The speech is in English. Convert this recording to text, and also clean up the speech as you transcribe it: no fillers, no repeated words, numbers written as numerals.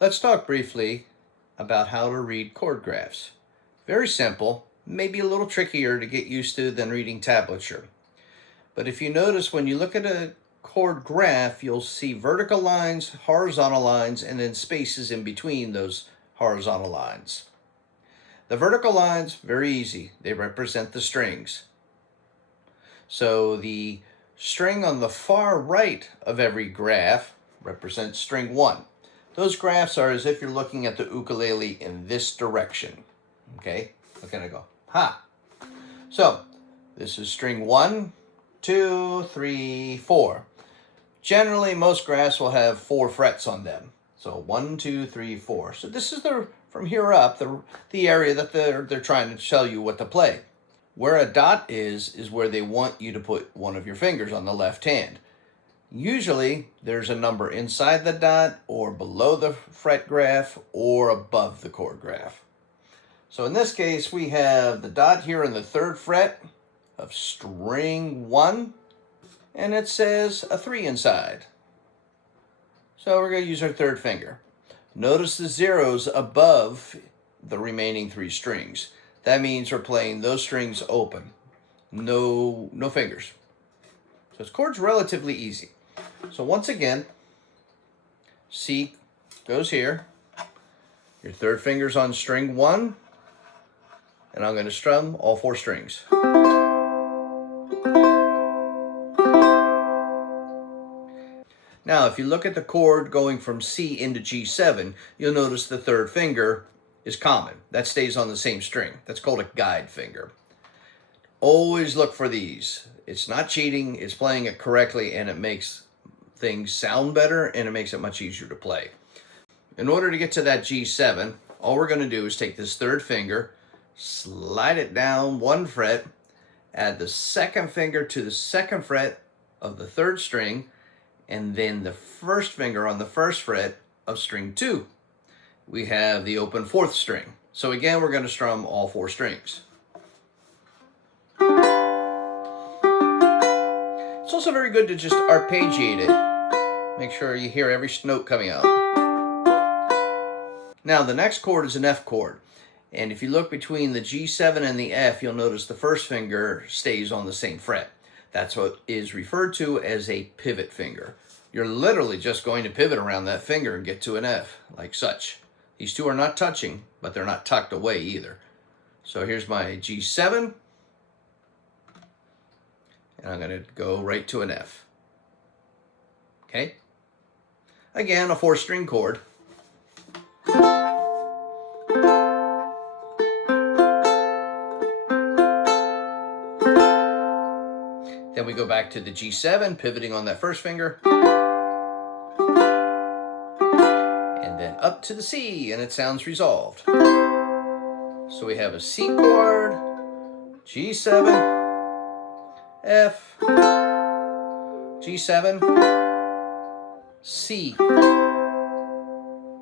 Let's talk briefly about how to read chord graphs. Very simple, maybe a little trickier to get used to than reading tablature. But if you notice, when you look at a chord graph, you'll see vertical lines, horizontal lines, and then spaces in between those horizontal lines. The vertical lines, very easy. They represent the strings. So the string on the far right of every graph represents string 1. Those graphs are as if you're looking at the ukulele in this direction. Okay, look at it go. Ha! So this is string 1, 2, 3, 4. Generally, most graphs will have 4 frets on them. So 1, 2, 3, 4. So this is from here up, the area that they're trying to tell you what to play. Where a dot is where they want you to put one of your fingers on the left hand. Usually, there's a number inside the dot or below the fret graph or above the chord graph. So in this case, we have the dot here in the 3rd fret of string 1, and it says a 3 inside. So we're going to use our 3rd finger. Notice the zeros above the remaining 3 strings. That means we're playing those strings open. No fingers. So this chord's relatively easy. So once again, C goes here. Your 3rd finger's on string 1, and I'm going to strum all 4 strings. Now, if you look at the chord going from C into G7, you'll notice the 3rd finger is common. That stays on the same string. That's called a guide finger. Always look for these. It's not cheating, it's playing it correctly, and it makes things sound better, and it makes it much easier to play. In order to get to that G7, all we're going to do is take this 3rd finger, slide it down 1 fret, add the 2nd finger to the 2nd fret of the 3rd string, and then the 1st finger on the 1st fret of string 2. We have the open 4th string. So again, we're going to strum all 4 strings. It's also very good to just arpeggiate it. Make sure you hear every note coming out. Now, the next chord is an F chord. And if you look between the G7 and the F, you'll notice the 1st finger stays on the same fret. That's what is referred to as a pivot finger. You're literally just going to pivot around that finger and get to an F, like such. These 2 are not touching, but they're not tucked away either. So here's my G7. And I'm going to go right to an F. Okay? Again, a 4-string chord. Then we go back to the G7, pivoting on that 1st finger. And then up to the C, and it sounds resolved. So we have a C chord, G7, F, G7, C.